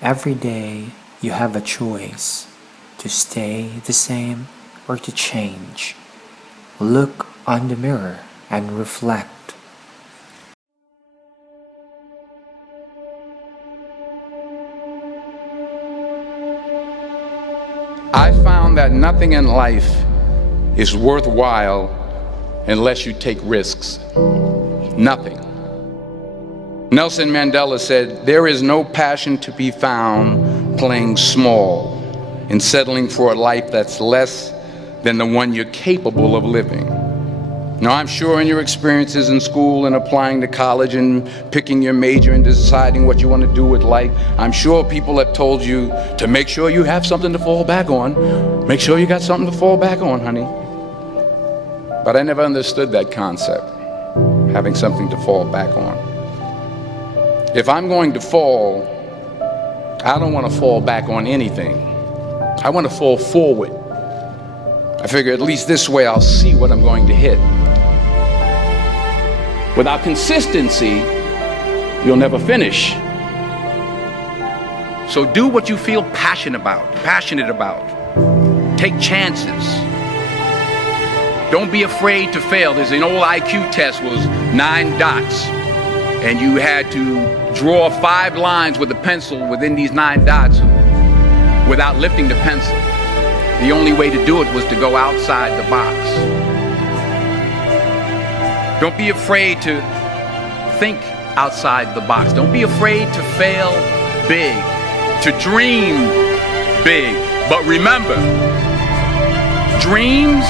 Every day you have a choice to stay the same or to change. Look on the mirror and reflect. I found that nothing in life is worthwhile unless you take risks. Nothing. Nelson Mandela said, "There is no passion to be found playing small and settling for a life that's less than the one you're capable of living." Now, I'm sure in your experiences in school and applying to college and picking your major and deciding what you want to do with life, I'm sure people have told you to make sure you have something to fall back on. Make sure you got something to fall back on, honey. But I never understood that concept, having something to fall back on. If I'm going to fall, I don't want to fall back on anything. I want to fall forward. I figure at least this way I'll see what I'm going to hit. Without consistency, you'll never finish. So do what you feel passionate about. Take chances. Don't be afraid to fail. There's an old IQ test, was 9 dots. And you had to draw 5 lines with a pencil within these 9 dots without lifting the pencil. The only way to do it was to go outside the box. Don't be afraid to think outside the box. Don't be afraid to fail big, to dream big. But remember, dreams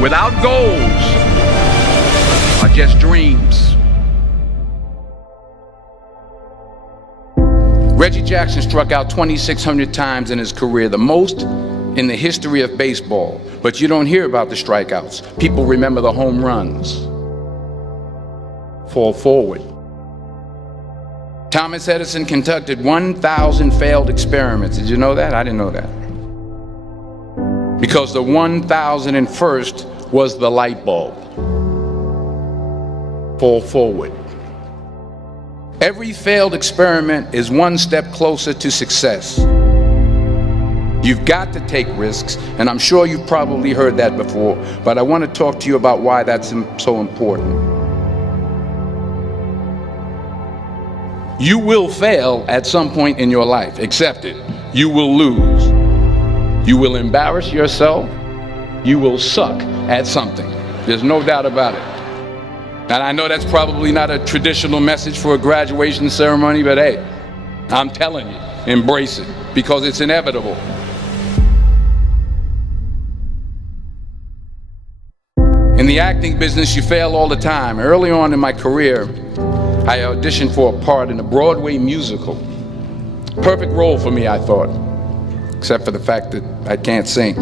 without goals are just dreams. Reggie Jackson struck out 2,600 times in his career, the most in the history of baseball. But you don't hear about the strikeouts. People remember the home runs. Fall forward. Thomas Edison conducted 1,000 failed experiments. Did you know that? I didn't know that. Because the 1,001st was the light bulb. Fall forward. Every failed experiment is one step closer to success. You've got to take risks, and I'm sure you've probably heard that before, but I want to talk to you about why that's so important. You will fail at some point in your life. Accept it. You will lose. You will embarrass yourself. You will suck at something. There's no doubt about it. And I know that's probably not a traditional message for a graduation ceremony, but hey, I'm telling you, embrace it, because it's inevitable. In the acting business, you fail all the time. Early on in my career, I auditioned for a part in a Broadway musical. Perfect role for me, I thought, except for the fact that I can't sing.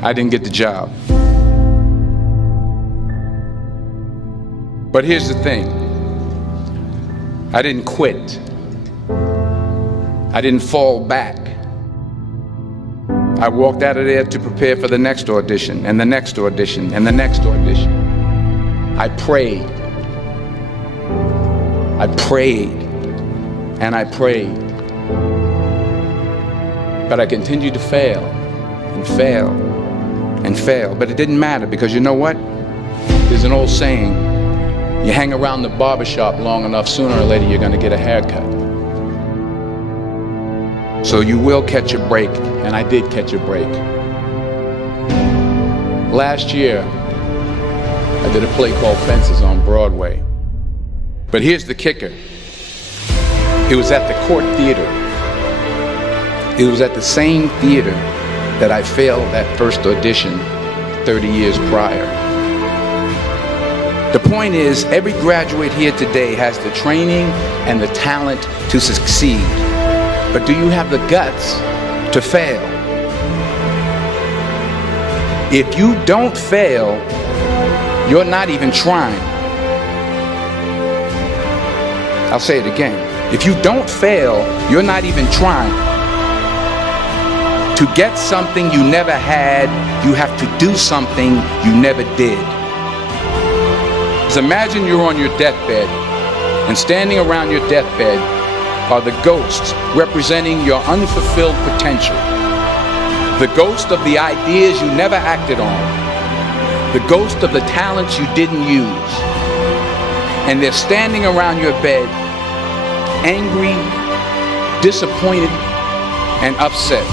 I didn't get the job. But here's the thing. I didn't quit. I didn't fall back. I walked out of there to prepare for the next audition, and the next audition, and the next audition. I prayed. I prayed. And I prayed. But I continued to fail, and fail, and fail. But it didn't matter, because you know what? There's an old saying, you hang around the barbershop long enough, sooner or later you're going to get a haircut. So you will catch a break, and I did catch a break. Last year, I did a play called Fences on Broadway. But here's the kicker. It was at the Court Theater. It was at the same theater that I failed that first audition 30 years prior. The point is, every graduate here today has the training and the talent to succeed. But do you have the guts to fail? If you don't fail, you're not even trying. I'll say it again. If you don't fail, you're not even trying. To get something you never had, you have to do something you never did. So imagine you're on your deathbed And standing around your deathbed are the ghosts representing your unfulfilled potential. The ghost of the ideas you never acted on. The ghost of the talents you didn't use. And they're standing around your bed, angry, disappointed, and upset.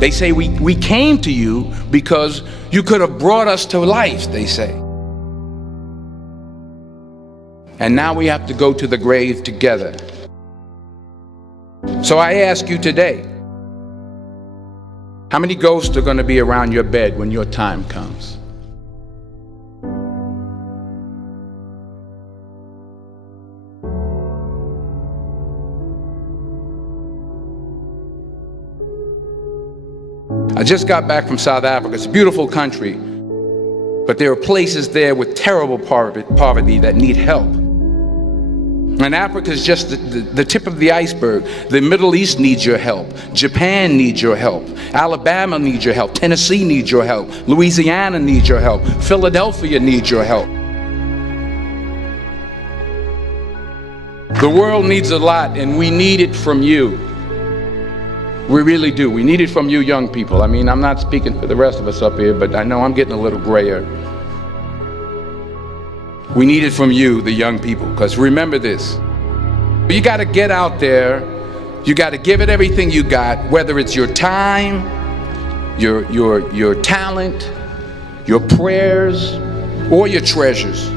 They say, we came to you because you could have brought us to life, they say. And now we have to go to the grave together. So I ask you today, how many ghosts are going to be around your bed when your time comes? I just got back from South Africa. It's a beautiful country, but there are places there with terrible poverty that need help. And Africa is just the tip of the iceberg. The Middle East needs your help. Japan needs your help. Alabama needs your help. Tennessee needs your help. Louisiana needs your help. Philadelphia needs your help. The world needs a lot, and we need it from you. We really do. We need it from you young people. I mean, I'm not speaking for the rest of us up here, but I know I'm getting a little grayer. We need it from you, the young people, because remember this. You got to get out there. You got to give it everything you got, whether it's your time, your talent, your prayers, or your treasures.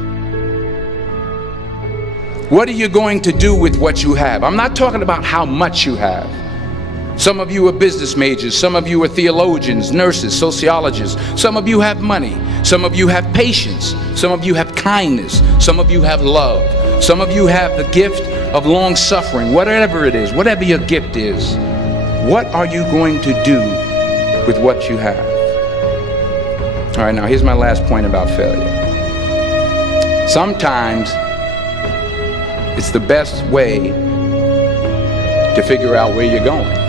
What are you going to do with what you have? I'm not talking about how much you have. Some of you are business majors, some of you are theologians, nurses, sociologists, some of you have money, some of you have patience, some of you have kindness, some of you have love, some of you have the gift of long suffering. Whatever it is, whatever your gift is, what are you going to do with what you have? All right, now here's my last point about failure. Sometimes it's the best way to figure out where you're going.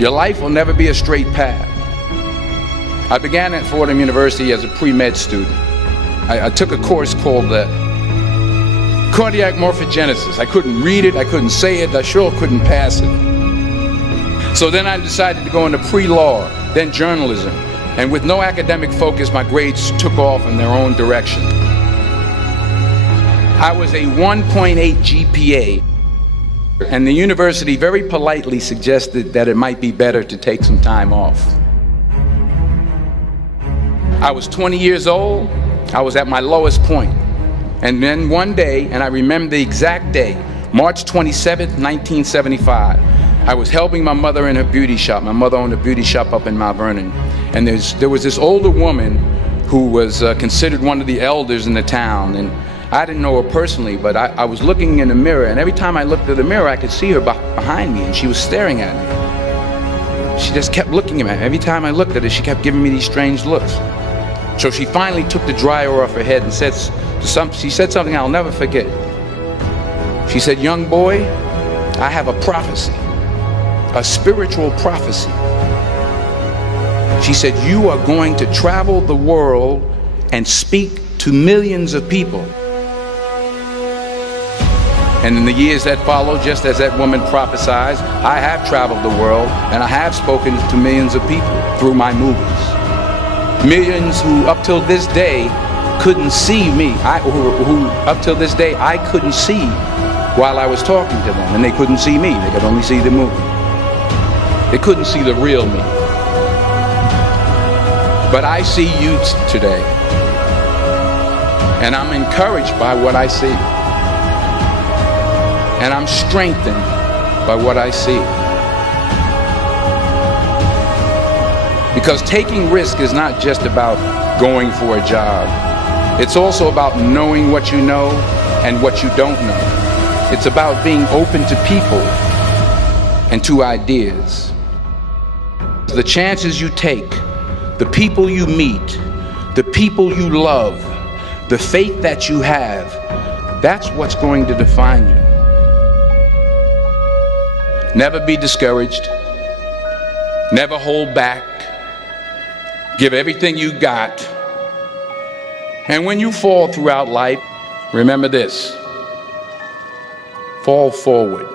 Your life will never be a straight path. I began at Fordham University as a pre-med student. I took a course called cardiac morphogenesis. I couldn't read it, I couldn't say it, I sure couldn't pass it. So then I decided to go into pre-law, then journalism. And with no academic focus, my grades took off in their own direction. I was a 1.8 GPA. And the university very politely suggested that it might be better to take some time off. I was 20 years old. I was at my lowest point. And then one day, and I remember the exact day, March 27th, 1975, I was helping my mother in her beauty shop. My mother owned a beauty shop up in Mount Vernon. And there was this older woman who was considered one of the elders in the town. And I didn't know her personally, but I was looking in the mirror, and every time I looked at the mirror, I could see her behind me, and she was staring at me. She just kept looking at me. Every time I looked at her, she kept giving me these strange looks. So she finally took the dryer off her head and she said something I'll never forget. She said, "Young boy, I have a prophecy, a spiritual prophecy." She said, "You are going to travel the world and speak to millions of people." And in the years that followed, just as that woman prophesied, I have traveled the world and I have spoken to millions of people through my movies. Millions who up till this day couldn't see me, who up till this day I couldn't see while I was talking to them, and they couldn't see me, they could only see the movie. They couldn't see the real me. But I see you today, and I'm encouraged by what I see. And I'm strengthened by what I see. Because taking risk is not just about going for a job. It's also about knowing what you know and what you don't know. It's about being open to people and to ideas. The chances you take, the people you meet, the people you love, the faith that you have, that's what's going to define you. Never be discouraged. Never hold back. Give everything you got. And when you fall throughout life, remember this: fall forward.